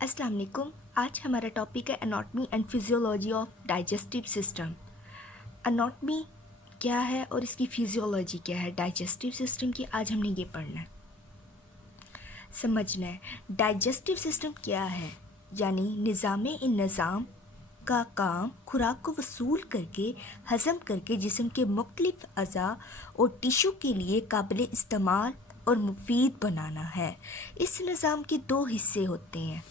अस्सलाम वालेकुम। आज हमारा टॉपिक है anatomy and physiology of digestive system. Anatomy क्या है और इसकी फिजियोलॉजी क्या है, डाइजेस्टिव सिस्टम की आज हमने ये पढ़ना है, समझना है। डाइजेस्टिव सिस्टम क्या है, यानी निज़ाम का काम खुराक को वसूल करके हज़म करके जिस्म के मुख्तलिफ अज़ा और टिश्यू के लिए काबिल इस्तेमाल और मुफीद बनाना है। इस निज़ाम के दो हिस्से होते हैं।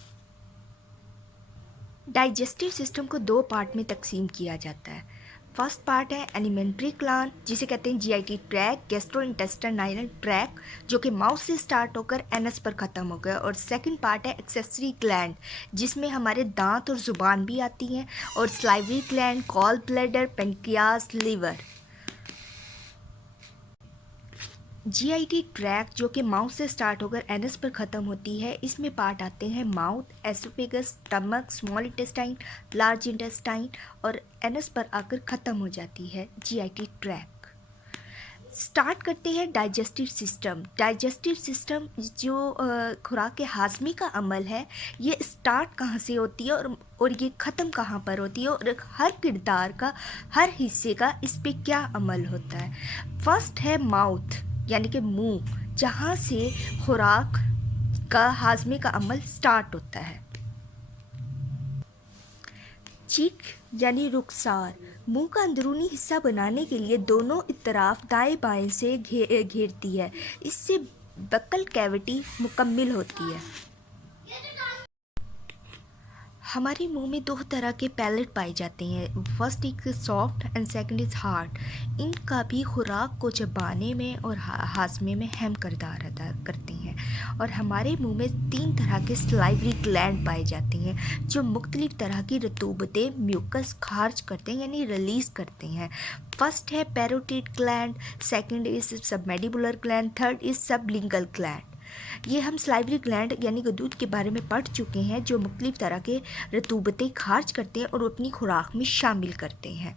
डाइजेस्टिव सिस्टम को दो पार्ट में तकसीम किया जाता है। फर्स्ट पार्ट है एलिमेंट्री ग्लैंड, जिसे कहते हैं जीआईटी ट्रैक, गैस्ट्रोइंटेस्टाइनल ट्रैक, जो कि माउथ से स्टार्ट होकर एनस पर ख़त्म हो गया। और सेकंड पार्ट है एक्सेसरी ग्लैंड, जिसमें हमारे दांत और ज़ुबान भी आती हैं, और salivary gland, gall bladder, pancreas, liver. GIT tract जो कि माउथ से स्टार्ट होकर एनस पर ख़त्म होती है, इसमें पार्ट आते हैं mouth, oesophagus, stomach, small intestine, large intestine, और एनस पर आकर ख़त्म हो जाती है जीआईटी ट्रैक। स्टार्ट करते हैं डाइजेस्टिव सिस्टम। डाइजेस्टिव सिस्टम जो खुराक के हाजमे का अमल है, ये स्टार्ट कहाँ से होती है और ये ख़त्म कहाँ पर होती है, और हर किरदार का, हर हिस्से का इस पे क्या अमल होता है। फर्स्ट है माउथ, यानी कि मुंह, जहाँ से खुराक का हाजमे का अमल स्टार्ट होता है। चीक यानी रुखसार, मुंह का अंदरूनी हिस्सा बनाने के लिए दोनों इतराफ दाएं बाएं से घेरती है। इससे बकल कैविटी मुकम्मिल होती है। हमारे मुंह में दो तरह के पैलेट पाए जाते हैं। फर्स्ट एक soft and second is hard. इनका भी खुराक को चबाने में और हाजमे में अहम किरदार अदा करते हैं। और हमारे मुंह में तीन तरह के स्लाइवरी ग्लैंड पाए जाते हैं, जो मुख्तलिफ तरह की रतूबतें म्यूकस खारिज करते हैं, यानी रिलीज़ करते हैं। फर्स्ट है parotid gland, second is submandibular gland, third is sublingual gland. ये हम स्लाइवरी ग्लैंड यानी कि दूध के बारे में पढ़ चुके हैं, जो मुख्तलिफ तरह के रतूबतें खारिज करते हैं और अपनी खुराक में शामिल करते हैं।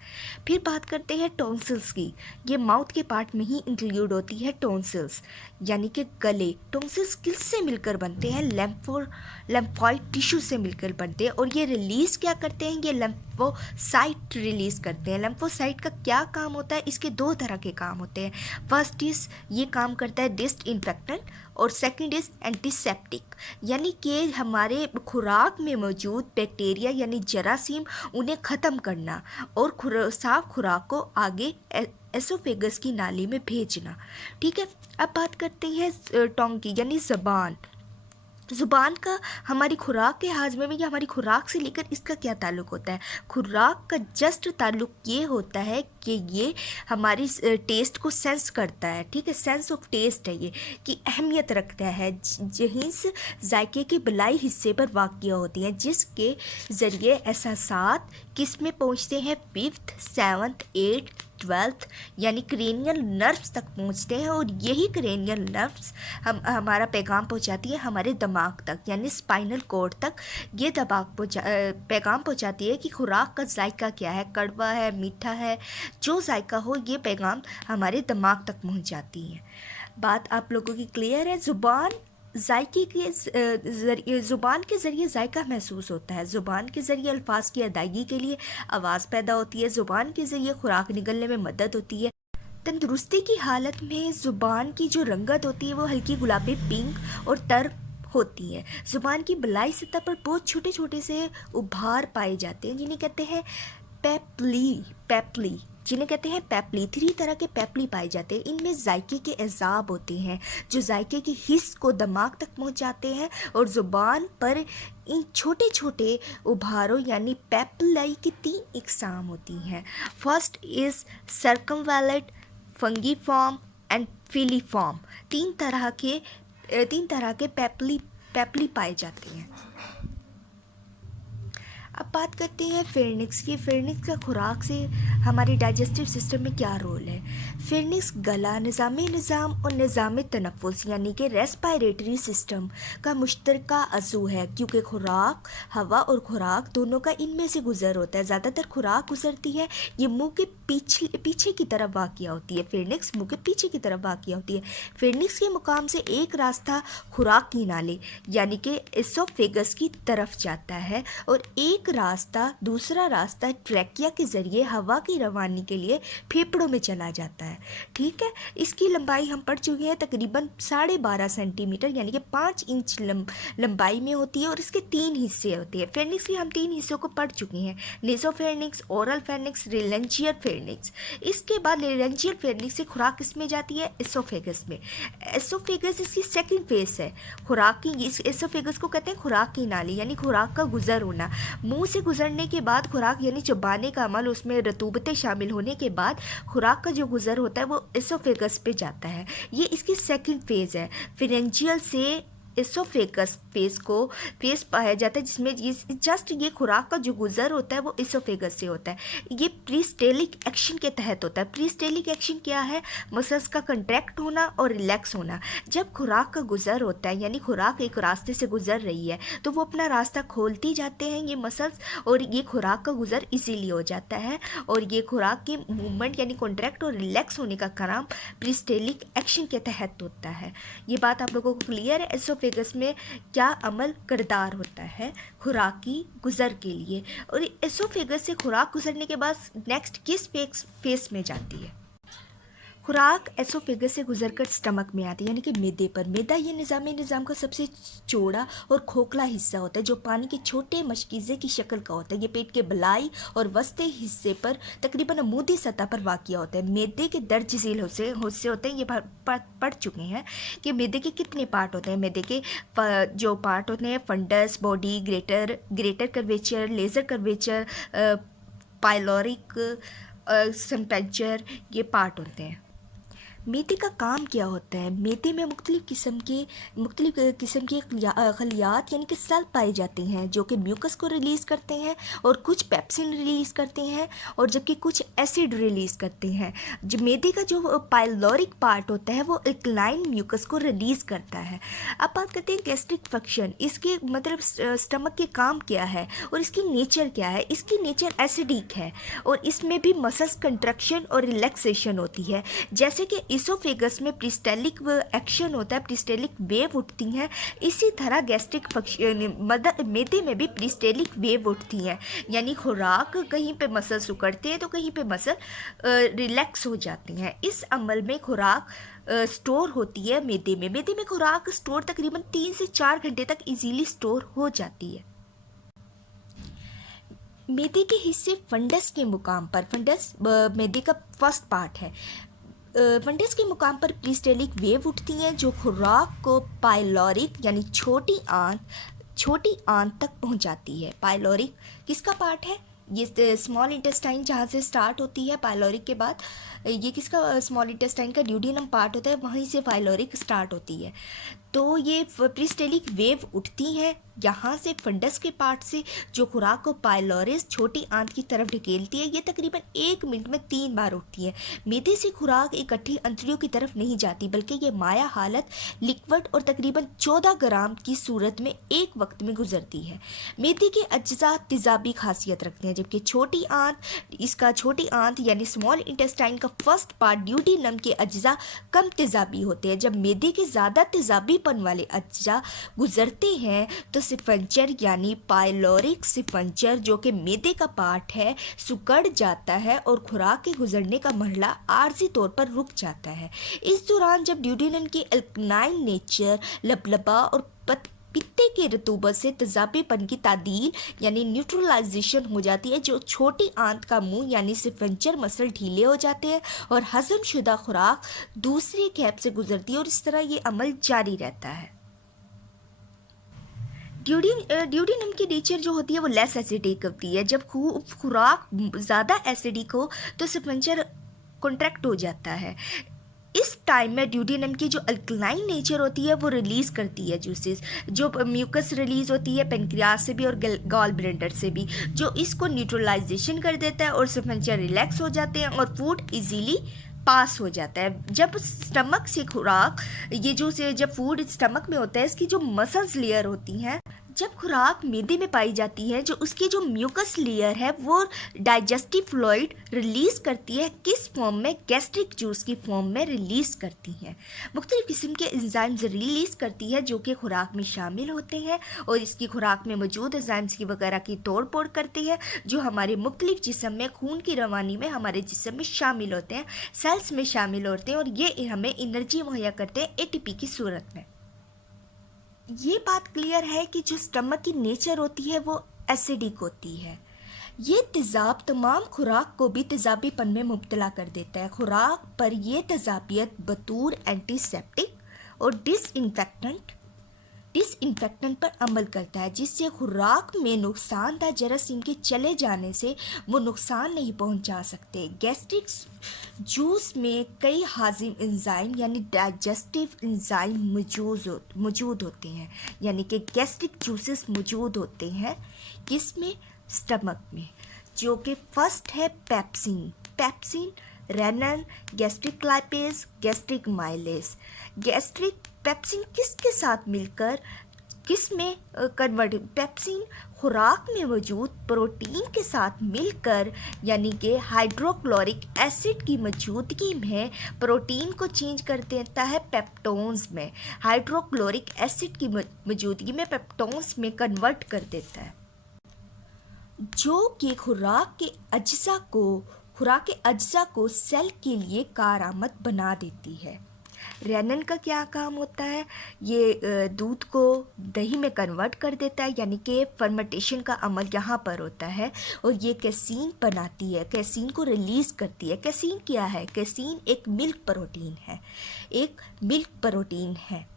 फिर बात करते हैं टॉन्सिल्स की। ये माउथ के पार्ट में ही इंक्लूड होती है टॉन्सिल्स, यानी कि गले। टॉन्सिल्स किससे मिलकर बनते हैं? लेम्फॉइड टिश्यू से मिलकर बनते हैं। और ये रिलीज़ क्या करते हैं? ये लेम्फोसाइट रिलीज़ करते हैं। लेम्फोसाइट का क्या काम होता है? इसके दो तरह के काम होते हैं। फर्स्ट इज़ ये काम करता है डिसइंफेक्टेंट, और सेकंड इज़ एंटीसेप्टिक, यानी कि हमारे खुराक में मौजूद बैक्टीरिया यानी जरासीम उन्हें ख़त्म करना और साफ खुराक को आगे एसोफेगस की नाली में भेजना। ठीक है, अब बात करते हैं टोंग की, यानी ज़बान। ज़ुबान का हमारी खुराक के हाजमे में या हमारी खुराक से लेकर इसका क्या ताल्लुक़ होता है? खुराक का जस्ट ताल्लुक़ ये होता है कि ये हमारी टेस्ट को सेंस करता है। ठीक है, सेंस ऑफ टेस्ट है ये, कि अहमियत रखता है। जिस जायके के बलाई हिस्से पर वाक़िया होती हैं, जिसके ज़रिए एहसासात किस में पहुँचते हैं? 5th 7th 8th 12th यानी क्रेनियल नर्व्स तक पहुँचते हैं। और यही क्रेनियल नर्व्स हमारा पैगाम पहुँचाती है हमारे दिमाग तक, यानी स्पाइनल कॉर्ड तक। ये पैगाम पहुँचाती है कि खुराक का जायका क्या है, कड़वा है, मीठा है। जो जायका हो, ये पैगाम हमारे दिमाग तक पहुँच जाती है। बात आप लोगों की क्लियर है? ज़ुबान के ज़रिए जायका महसूस होता है। ज़ुबान के ज़रिए अल्फाज की अदायगी के लिए आवाज़ पैदा होती है। ज़ुबान के ज़रिए खुराक निगलने में मदद होती है। तंदुरुस्ती की हालत में ज़ुबान की जो रंगत होती है वो हल्की गुलाबी, पिंक और तर होती है। ज़ुबान की बलाई सतह पर बहुत छोटे छोटे से उभार पाए जाते हैं, जिन्हें कहते हैं पेपली, जिन्हें कहते हैं पेपली। 3 तरह के पेपली पाए जाते हैं। इनमें जायके के एजाब होते हैं, जो जायके की हिस्स को दिमाग तक पहुंचाते हैं। और ज़ुबान पर इन छोटे छोटे उभारों यानी पेपलाई की 3 इकसाम होती हैं। First is circumvallate, fungiform and filiform. 3 तरह के पेपली पाए जाते हैं। अब बात करते हैं फेरनिक्स की। फेरनिक्स का खुराक से हमारे डाइजेस्टिव सिस्टम में क्या रोल है। फेरनिक्स गला, निज़ामी निज़ाम और निज़ामी तनफ़ुस यानी कि रेस्पायरेटरी सिस्टम का मुश्तरका अज़ू है, क्योंकि खुराक, हवा और खुराक दोनों का इनमें से गुज़र होता है। ज़्यादातर खुराक गुज़रती है, ये मुंह के पीछे की तरफ वाक़िया होती है। फेरनिक्स मुंह के पीछे की तरफ वाक़िया होती है। फेरनिक्स के मुकाम से एक रास्ता खुराक की नाली यानी कि एसोफेगस की तरफ जाता है और दूसरा रास्ता ट्रैकिया के ज़रिए हवा की रवानी के लिए फेफड़ों में चला जाता है। ठीक है, इसकी लंबाई हम पढ़ चुके हैं, तकरीबन 12.5 सेंटीमीटर यानी कि 5 इंच लंबाई में होती है और इसके 3 हिस्से होते हैं। फेरनिक्स के हम 3 हिस्सों को पढ़ चुके हैं, नेसोफेरनिक्स, ओरल फेरनिक्स, रिलेंशियल फेरनिक्स। इसके बाद रिलेंशियल फेरनिक्स से खुराक किसमें जाती है, एसोफेगस में। एसोफेगस इसकी सेकंड फेस है खुराक की। इस एसोफेगस को कहते हैं खुराक की नाली यानी खुराक का गुजर होना। मुंह से गुजरने के बाद खुराक यानी चबाने का अमल, उसमें रतूबतें शामिल होने के बाद खुराक का जो गुजर होता है वो एसोफेगस पे जाता है। ये इसकी सेकंड फेज़ है। फिरेंजियल से एसोफेगस फेस पाया जाता है, जिसमें ये खुराक का जो गुजर होता है वो एसोफेगस से होता है। ये प्रीस्टेलिक एक्शन के तहत होता है। प्रीस्टेलिक एक्शन क्या है, मसल्स का कंट्रैक्ट होना और रिलैक्स होना। जब खुराक का गुजर होता है यानी खुराक एक रास्ते से गुजर रही है तो वो अपना रास्ता खोलती जाते हैं ये मसल्स, और ये खुराक का गुजर इजीली हो जाता है और ये खुराक की मूवमेंट यानी कॉन्ट्रैक्ट और रिलैक्स होने का काम प्रीस्टेलिक एक्शन के तहत होता है। ये बात आप लोगों को क्लियर है। एसोफेगस में क्या अमल करदार होता है खुराक की गुजर के लिए, और एसोफेगस से खुराक गुजरने के बाद नेक्स्ट किस फेस में जाती है। खुराक एसोफेगस से गुजरकर स्टमक में आती है यानी कि मैदे पर। मैदा ये निज़ाम का सबसे चौड़ा और खोखला हिस्सा होता है जो पानी के छोटे मशकीज़े की शक्ल का होता है। ये पेट के बलाई और वस्ते हिस्से पर तकरीबन अमूदी सतह पर वाक़िया होता है। मैदे के दर्ज झील हिस्से होते हैं, ये पढ़ चुके हैं कि मैदे के कितने पार्ट होते हैं। मैदे के जो पार्ट होते हैं, fundus, body, greater curvature, lesser curvature, pyloric, sphincter, ये पार्ट होते हैं। मैदे का काम क्या होता है। मैदे में मुख्तलिफ़ किस्म के खलियात यानी कि सेल पाए जाते हैं जो कि म्यूकस को रिलीज़ करते हैं और कुछ पेप्सिन रिलीज़ करते हैं और जबकि कुछ एसिड रिलीज़ करते हैं। जो मैदे का जो पाइलोरिक पार्ट होता है वो एल्कलाइन म्यूकस को रिलीज़ करता है। अब बात करते हैं गैस्ट्रिक फंक्शन। इसके मतलब स्टमक के काम क्या है और इसकी नेचर क्या है। इसकी नेचर एसिडिक है और इसमें भी मसल्स कंट्रक्शन और रिलैक्सेशन होती है। जैसे कि इसोफेगस में प्रीस्टेलिक एक्शन होता है, प्रीस्टेलिक वेव उठती हैं, इसी तरह गैस्ट्रिक फंक्शन मैदे में भी प्रीस्टेलिक वेव उठती हैं यानी खुराक कहीं पे मसल सुकड़ते हैं तो कहीं पे मसल रिलैक्स हो जाती हैं। इस अमल में खुराक स्टोर होती है मैदे में खुराक स्टोर तकरीबन 3 से 4 घंटे तक इजीली स्टोर हो जाती है। मैदे के हिस्से फंडस के मुकाम पर, फंडस मैदे का फर्स्ट पार्ट है, फंडस के मुकाम पर प्रीस्टेलिक वेव उठती हैं जो खुराक को पाइलोरिक यानी छोटी आंत तक पहुंचाती है। पाइलोरिक किसका पार्ट है, ये स्मॉल इंटेस्टाइन जहाँ से स्टार्ट होती है पाइलोरिक के बाद, ये किसका स्मॉल इंटेस्टाइन का ड्यूडेनम पार्ट होता है, वहीं से पाइलोरिक स्टार्ट होती है। तो ये प्रीस्टेलिक वेव उठती हैं यहाँ से फंडस के पार्ट से जो खुराक को पाइलोरिस छोटी आंत की तरफ ढकेलती है। ये तकरीबन 1 मिनट में 3 बार उठती है। मैदे से खुराक इकट्ठी अंतड़ियों की तरफ नहीं जाती बल्कि ये माया हालत लिक्विड और तकरीबन 14 ग्राम की सूरत में एक वक्त में गुजरती है। मैदे के अज्जा तेजाबी खासियत रखते हैं जबकि छोटी आंत यानी स्मॉल इंटेस्टाइन का फर्स्ट पार्ट ड्यूडेनम के अज्जा कम तेजाबी होते हैं। जब मैदे के ज़्यादा तेजाबीपन वाले अज्जा गुजरते हैं तो स्फिंक्टर यानी पाइलोरिक स्फिंक्टर जो कि मैदे का पार्ट है सुकड़ जाता है और खुराक के गुजरने का मरहला आर्जी तौर पर रुक जाता है। इस दौरान जब ड्यूडेनम की एल्कलाइन नेचर लबलबा और पित्ते के रतूबत से तेजाबीपन की तादील यानी न्यूट्रलाइजेशन हो जाती है, जो छोटी आंत का मुंह यानी स्फिंक्टर मसल ढीले हो जाते हैं और हजम शुदा खुराक दूसरी कैप से गुजरती है और इस तरह ये अमल जारी रहता है। ड्यूडेनम की नेचर जो होती है वो लेस एसिडिक होती है। जब खुराक ज़्यादा एसिडिक हो तो स्फिंक्टर कॉन्ट्रैक्ट हो जाता है। इस टाइम में ड्यूटेनम की जो अल्कलाइन नेचर होती है वो रिलीज़ करती है जूसेस, जो म्यूकस रिलीज़ होती है पेनक्रियास से भी और गॉल ब्लेंडर से भी, जो इसको न्यूट्रलाइजेशन कर देता है और सफंक्शन रिलैक्स हो जाते हैं और फूड इजीली पास हो जाता है। जब स्टमक से खुराक, ये जो से जब फूड स्टमक में होता है, इसकी जो मसल्स लेयर होती हैं, जब खुराक मैदे में पाई जाती है, जो उसकी जो म्यूकस लेयर है वो डाइजेस्टिव फ्लूइड रिलीज़ करती है, किस फॉर्म में? गैस्ट्रिक जूस की फॉर्म में रिलीज़ करती हैं। मुख्तलिफ़ किस्म के एंजाइम्स रिलीज़ करती है जो कि खुराक में शामिल होते हैं और इसकी खुराक में मौजूद एंजाइम्स की वगैरह की तोड़ फोड़ करती है, जो हमारे मुख्तलिफ़ जिस्म में खून की रवानी में हमारे जिस्म में शामिल होते हैं, सेल्स में शामिल होते हैं और ये हमें एनर्जी मुहैया करते हैं एटीपी की सूरत में। ये बात क्लियर है कि जो स्टमक की नेचर होती है वो एसिडिक होती है। ये तेज़ाब तमाम खुराक को भी तेज़ाबीपन में मुब्तला कर देता है। खुराक पर यह तेज़ाबियत बतौर एंटीसेप्टिक और डिसइंफेक्टेंट पर अमल करता है, जिससे खुराक में नुकसानदा जरासीम के चले जाने से वो नुकसान नहीं पहुंचा सकते। गैस्ट्रिक जूस में कई हाजिम एंजाइम यानी डाइजेस्टिव एंजाइम मौजूद होते हैं, यानी कि गैस्ट्रिक जूसेस मौजूद होते हैं किसमें? स्टमक में, जो कि फर्स्ट है pepsin, rennin, gastric lipase, gastric mileage. Gastric pepsin किसके साथ मिलकर किस में कन्वर्ट? पेप्सिन खुराक में मौजूद प्रोटीन के साथ मिलकर, यानी कि हाइड्रोक्लोरिक एसिड की मौजूदगी में प्रोटीन को चेंज कर देता है पेप्टोन्स में, हाइड्रोक्लोरिक एसिड की मौजूदगी में पेप्टोन्स में कन्वर्ट कर देता है, जो कि खुराक के अज्जा को सेल के लिए कारआमद बना देती है। रेनन का क्या काम होता है? ये दूध को दही में कन्वर्ट कर देता है, यानी कि फर्मेंटेशन का अमल यहाँ पर होता है और ये कैसीन बनाती है, कैसीन को रिलीज़ करती है। कैसीन क्या है? कैसीन एक मिल्क प्रोटीन है।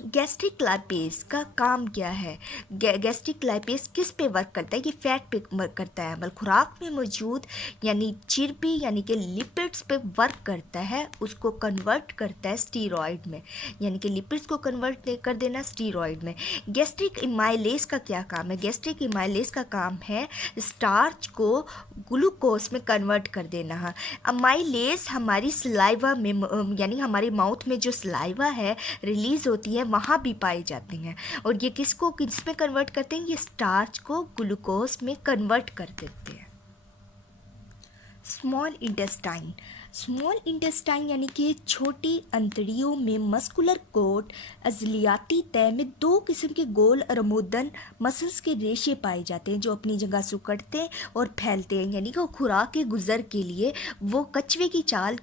गैस्ट्रिक लाइपेज का काम क्या है? गैस्ट्रिक लाइपेज किस पे वर्क करता है? ये फैट पे वर्क करता है, मतलब खुराक में मौजूद यानी चर्बी यानी कि लिपिड्स पे वर्क करता है, उसको कन्वर्ट करता है स्टीरॉयड में, यानी कि लिपिड्स को कन्वर्ट कर देना स्टीरॉयड में। गैस्ट्रिक इमाइलेज का क्या काम है? गैस्ट्रिक इमाइलेज का काम है स्टार्च को ग्लूकोज में कन्वर्ट कर देना। अमाइलेज हमारी सलाइवा में यानी हमारे माउथ में जो सलाइवा है रिलीज़ होती है वहाँ भी पाए जाते हैं, और ये किस में कन्वर्ट करते हैं? ये स्टार्च को ग्लूकोज में कन्वर्ट कर देते हैं। स्मॉल इंटेस्टाइन यानी कि छोटी अंतड़ियों में मस्कुलर कोट अज़लियाती तय में दो किस्म के गोल अरमोदन मसल्स के रेशे पाए जाते हैं, जो अपनी जगह सिकुड़ते हैं और फैलते हैं, यानी कि वो खुराक के गुज़र के लिए वो कछुए की चाल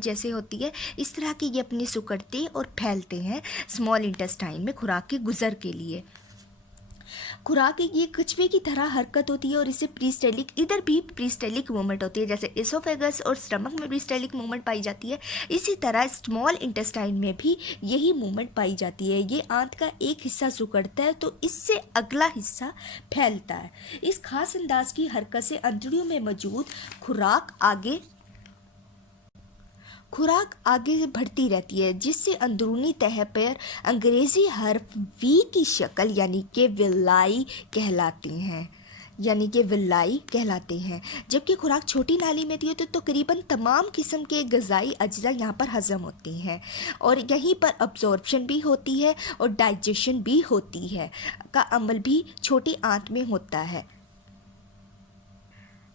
जैसे होती है, इस तरह के ये अपनी सिकुड़ते और फैलते हैं स्मॉल इंटेस्टाइन में खुराक के गुज़र के लिए। खुराक ये कछुए की तरह हरकत होती है और इसे प्रीस्टेलिक, इधर भी प्रीस्टेलिक मूवमेंट होती है, जैसे एसोफेगस और स्टमक में प्रीस्टेलिक मूवमेंट पाई जाती है, इसी तरह स्मॉल इंटेस्टाइन में भी यही मूवमेंट पाई जाती है। ये आंत का एक हिस्सा सिकुड़ता है तो इससे अगला हिस्सा फैलता है। इस खास अंदाज की हरकत से अंतड़ियों में मौजूद खुराक आगे बढ़ती रहती है, जिससे अंदरूनी तह पर अंग्रेज़ी हर्फ वी की शक्ल यानी कि विलाई कहलाते हैं। जबकि खुराक छोटी नाली में दी तो तकरीबन तमाम किस्म के ग़िज़ाई अज्जा यहाँ पर हज़म होती हैं और यहीं पर अब्जॉर्प्शन भी होती है और डाइजेशन भी होती है, का अमल भी छोटी आंत में होता है।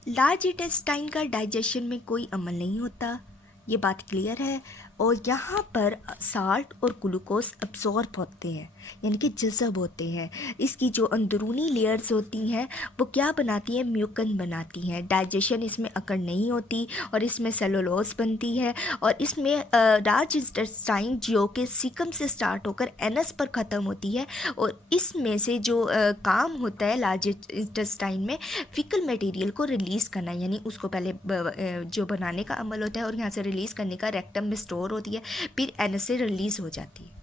लार्ज इंटेस्टाइन का डाइजेशन में कोई अमल नहीं होता, ये बात क्लियर है, और यहाँ पर साल्ट और ग्लूकोज अब्सॉर्ब होते हैं यानी कि जज़ब होते हैं। इसकी जो अंदरूनी लेयर्स होती हैं वो क्या बनाती हैं? म्यूकन बनाती हैं। डाइजेशन इसमें अकड़ नहीं होती और इसमें सेलुलोज बनती है, और इसमें लार्ज इंटेस्टाइन जो कि सीकम से स्टार्ट होकर एनस पर ख़त्म होती है, और इसमें से जो काम होता है लार्ज इंटेस्टाइन में फीकल मटेरियल को रिलीज़ करना, यानी उसको पहले जो बनाने का अमल होता है और यहाँ से रिलीज़ करने का रेक्टम में स्टोर होती है, फिर एनस से रिलीज़ हो जाती है।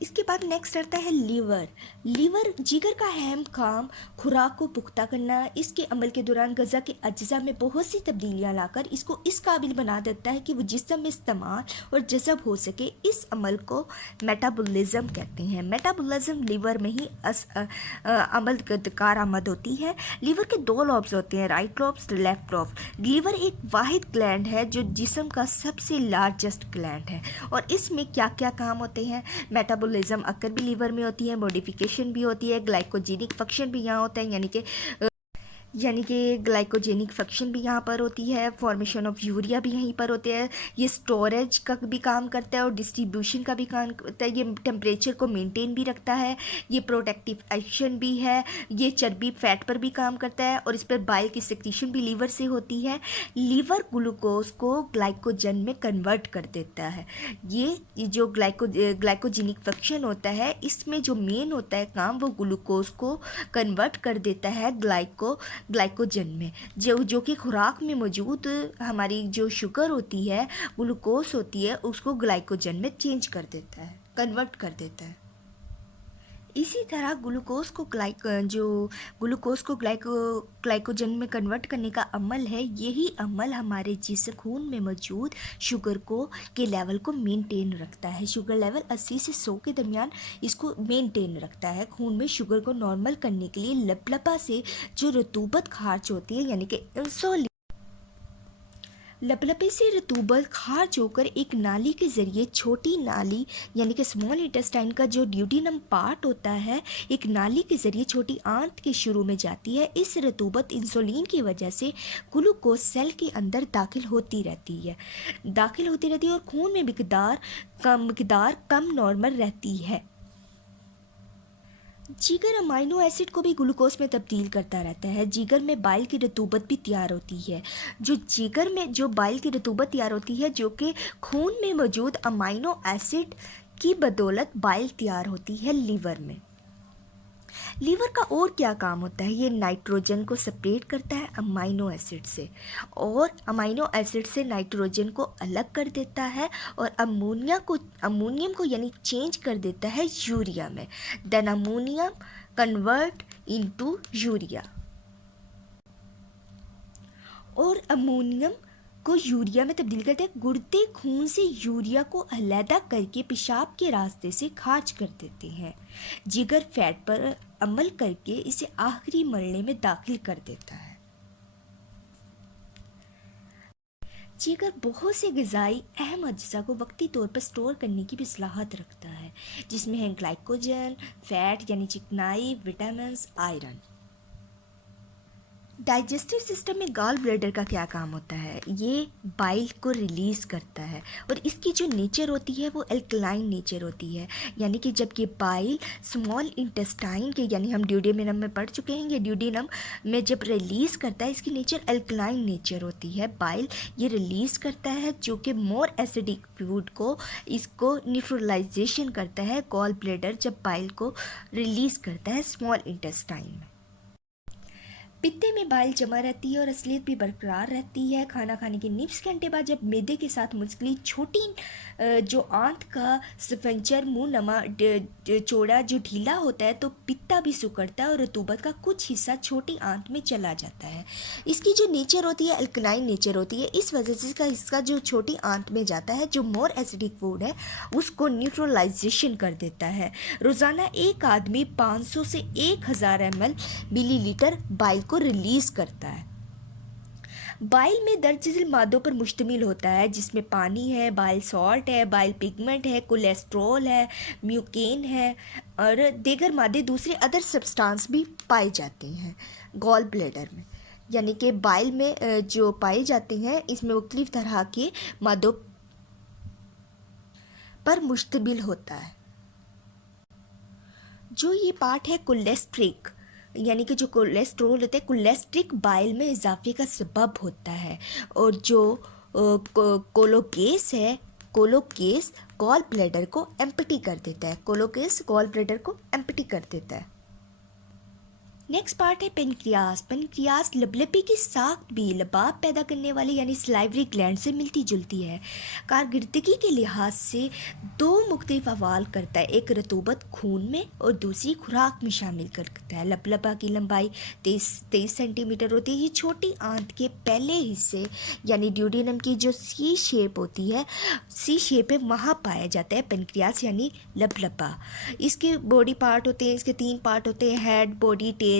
इसके बाद नेक्स्ट आता है लीवर। लीवर जिगर का अहम काम खुराक को पुख्ता करना। इसके अमल के दौरान ग़ज़ा के अज्जा में बहुत सी तब्दीलियाँ लाकर इसको इस काबिल बना देता है कि वो जिस्म में इस्तेमाल और जज़ब हो सके। इस अमल को मेटाबॉलिज्म कहते हैं। मेटाबॉलिज्म लीवर में ही अमल कारआमद होती है। लीवर के दो लॉब्स होते हैं, right lobes, left lobe. Liver एक वाहिद ग्लैंड है जो जिस्म का सबसे लार्जेस्ट ग्लैंड है। और इसमें क्या क्या काम होते हैं? मेटाबॉलिज्म अक्सर भी लीवर में होती है, मॉडिफिकेशन भी होती है, ग्लाइकोजेनिक फंक्शन भी यहाँ होता है, यानी कि ग्लाइकोजेनिक फंक्शन भी यहाँ पर होती है, फॉर्मेशन ऑफ यूरिया भी यहीं पर होते हैं। ये स्टोरेज का भी काम करता है और डिस्ट्रीब्यूशन का भी काम करता है। ये टेम्परेचर को मेंटेन भी रखता है। ये प्रोटेक्टिव एक्शन भी है। ये चर्बी फैट पर भी काम करता है और इस पर बाइल की सेक्रीशन भी लीवर से होती है। लीवर ग्लूकोज को ग्लाइकोजन में कन्वर्ट कर देता है। ये जो ग्लाइकोजेनिक फंक्शन होता है, इसमें जो मेन होता है काम, वो ग्लूकोज को कन्वर्ट कर देता है ग्लाइकोजन में, जो कि खुराक में मौजूद हमारी जो शुगर होती है, ग्लूकोज होती है, उसको ग्लाइकोजन में चेंज कर देता है, कन्वर्ट कर देता है। इसी तरह ग्लूकोज को ग्लाइकोजन में कन्वर्ट करने का अमल है, यही अमल हमारे जिस्म खून में मौजूद शुगर के लेवल को मेंटेन रखता है। शुगर लेवल 80 से 100 के दरमियान इसको मेंटेन रखता है। खून में शुगर को नॉर्मल करने के लिए लपलपा से जो रतूबत खारिज होती है, यानी कि इंसुलिन, लपलपे से रतूबत खारिज होकर एक नाली के ज़रिए, छोटी नाली यानी कि स्मॉल इंटेस्टाइन का जो ड्यूडेनम पार्ट होता है, एक नाली के ज़रिए छोटी आंत के शुरू में जाती है। इस रतूबत इंसुलिन की वजह से ग्लूकोज सेल के अंदर दाखिल होती रहती है और खून में मिकदार कम नॉर्मल रहती है। जिगर अमाइनो एसिड को भी ग्लूकोज में तब्दील करता रहता है। जिगर में बाइल की रतूबत भी तैयार होती है। जिगर में जो बाइल की रतूबत तैयार होती है, जो कि खून में मौजूद अमाइनो एसिड की बदौलत बाइल तैयार होती है लीवर में। लीवर का और क्या काम होता है? ये नाइट्रोजन को सेपरेट करता है अमाइनो एसिड से, और अमाइनो एसिड से नाइट्रोजन को अलग कर देता है और अमोनियम को यानी चेंज कर देता है यूरिया में। Then ammonium convert into urea, और अमोनियम को यूरिया में तब्दील करते हैं। गुर्दे खून से यूरिया को अलहदा करके पेशाब के रास्ते से खारिज कर देते हैं। जिगर फैट पर अमल करके इसे आखिरी मरने में दाखिल कर देता है। जिगर बहुत से ग़िज़ाई अहम अज्जा को वक्ती तौर पर स्टोर करने की भी सलाहत रखता है, जिसमें है ग्लाइकोजन, फैट यानी चिकनाई, विटामिन्स, आयरन। डाइजेस्टिव सिस्टम में गॉल ब्लैडर का क्या काम होता है? ये बाइल को रिलीज़ करता है और इसकी जो नेचर होती है वो एल्कलाइन नेचर होती है, यानी कि जब ये बाइल स्मॉल इंटेस्टाइन के, यानी हम ड्यूडेनम में पढ़ चुके हैं, ये ड्यूडेनम में जब रिलीज़ करता है, इसकी नेचर एल्कलाइन नेचर होती है। बाइल ये रिलीज़ करता है, जो कि मोर एसिडिक फूड को इसको न्यूट्रलाइजेशन करता है। गॉल ब्लैडर जब बाइल को रिलीज़ करता है स्मॉल इंटेस्टाइन में। पित्ते में बाइल जमा रहती है और असलियत भी बरकरार रहती है। खाना खाने के 90 घंटे बाद जब मैदे के साथ मुंसली छोटी जो आंत का स्फंक्चर मुंह नमा चौड़ा जो ढीला होता है, तो पित्ता भी सिकुड़ता है और रतूबत का कुछ हिस्सा छोटी आंत में चला जाता है। इसकी जो नेचर होती है अल्कलाइन नेचर होती है, इस वजह से इसका हिस्सा जो छोटी आंत में जाता है, जो मोर एसिडिक फूड है, उसको न्यूट्रलाइजेशन कर देता है। रोज़ाना एक आदमी 500 से 1000 मिलीलीटर बाइल को रिलीज़ करता है। बाइल में दरअसल मादों पर मुश्तमिल होता है, जिसमें पानी है, बाइल सॉल्ट है, बाइल पिगमेंट है, कोलेस्ट्रॉल है, म्यूकेन है और दीगर मादे दूसरे अदर सब्सटेंस भी पाए जाते हैं गॉल ब्लैडर में। यानी कि बाइल में जो पाए जाते हैं, इसमें मुख्तलिफ तरह के मादों पर मुश्तमिल होता है। जो ये पार्ट है कोलेस्ट्रिक, यानी कि जो कोलेस्ट्रोल होता है, कोलेस्ट्रिक बाइल में इजाफे का सबब होता है। और जो कोलोकेस है, कोलोकेस गॉल ब्लैडर को एम्प्टी कर देता है। कोलोकेस गॉल ब्लैडर को एम्प्टी कर देता है। नेक्स्ट पार्ट है पेनक्रियास। पेनक्रियास लबलबी की साख्त भी लबाब पैदा करने वाली यानी सलाइवरी ग्लैंड से मिलती जुलती है। कारकर्दगी के लिहाज से दो मुख्तलिफ अवाल करता है, एक रतूबत खून में और दूसरी खुराक में शामिल करता है। लबलबा की लंबाई 23 सेंटीमीटर होती है। ये छोटी आंत के पहले हिस्से यानी ड्यूडेनम की जो सी शेप होती है, सी शेप है, वहाँ पाया जाता है पेनक्रियास यानी लबलबा। इसके बॉडी पार्ट होते हैं, इसके 3 पार्ट होते हैं, हेड, बॉडी, टेल्स।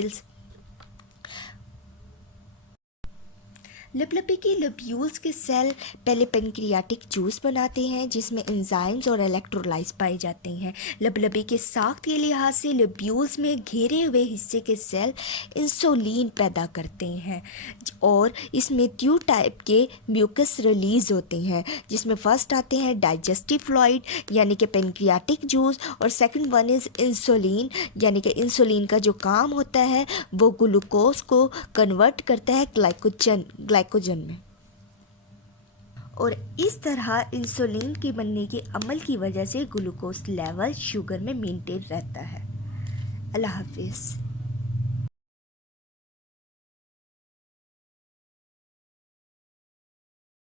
लबलबे के लोब्यूल्स के सेल पहले पेनक्रियाटिक जूस बनाते हैं जिसमें एंजाइम्स और इलेक्ट्रोलाइट्स पाए जाते हैं। लबलबे के साख्त के लिहाज से लोब्यूल्स में घेरे हुए हिस्से के सेल इंसुलिन पैदा करते हैं और इसमें ट्यूब टाइप के म्यूकस रिलीज होते हैं, जिसमें फर्स्ट आते हैं डाइजेस्टिव फ्लूइड यानी कि पेनक्रियाटिक जूस, और सेकंड वन इज़ इंसुलिन यानी कि इंसुलिन का जो काम होता है वो ग्लूकोज को कन्वर्ट करता है ग्लाइकोजन में। और इस तरह इंसुलिन के बनने के अमल की वजह से ग्लूकोज लेवल शुगर में मेंटेन रहता है। अल्लाह हाफिज़।